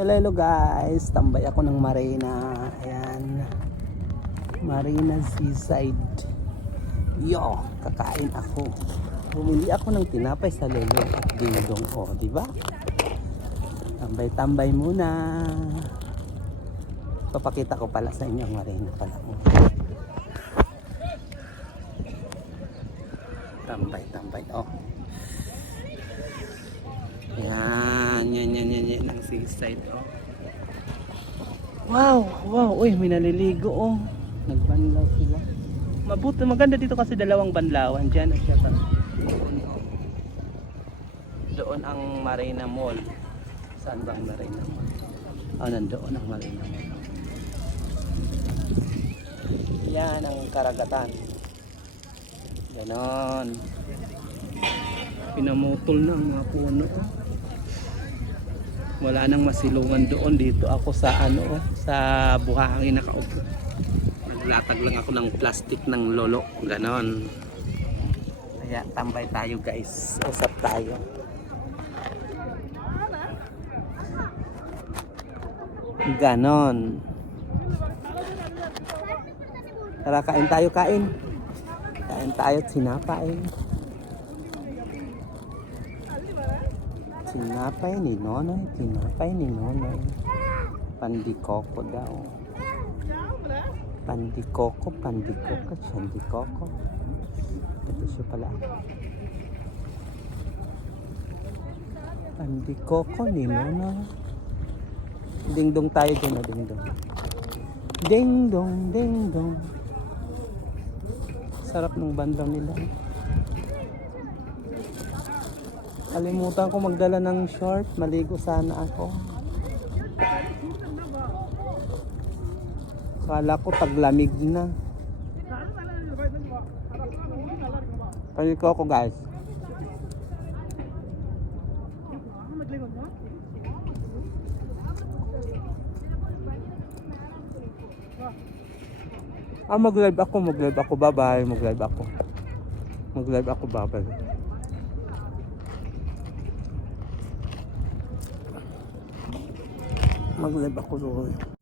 Hello, guys. Tambay ako ng Marina. Ayan. Marina Seaside. Yo, kakain ako. Bumili ako ng tinapay sa lelo at dingdong ko, di ba? Tambay-tambay muna. Papakita ko pala sa inyo ang Marina pala. Tambay-tambay. Oh. Yan, yan, yan, yan, yan ang seaside. Oh. Wow, wow, uy, may naliligo oh. Nagbanlaw sila. Mabuti, maganda dito kasi dalawang banlawan dyan. At saka doon, ang Marina Mall. Saan ba ang Marina Mall? Oh, nandoon ang Marina Mall. Yan ang karagatan. Ganon. Pinamutol na ang mga puno. oh. Wala nang masilungan doon. Dito ako sa ano, oh, sa buhangin nakaupo. Naglatag lang ako ng plastic ng lolo. Ganon. Kaya tambay tayo guys. Usap tayo. Ganon. Tara, kain tayo, kain. Kain tayo at sinapay. Sinapay ni Nonoy, tinapay ni Nonoy. Pandikoko daw. Pandikoko, pandikoko, sandikoko. Ito siya pala. Pandikoko ni Nonoy. Dingdong tayo dyan o dingdong. Dingdong, dingdong. Sarap ng bandang nila. Kalimutan ko magdala ng short. Maligo sana ako. Kala ko taglamig na. Paliko ako guys. Ah, mag-live ako, mag-live ako. Bye-bye, mag-live ako. Mag-live ako, bye-bye. Mag-live ako doon.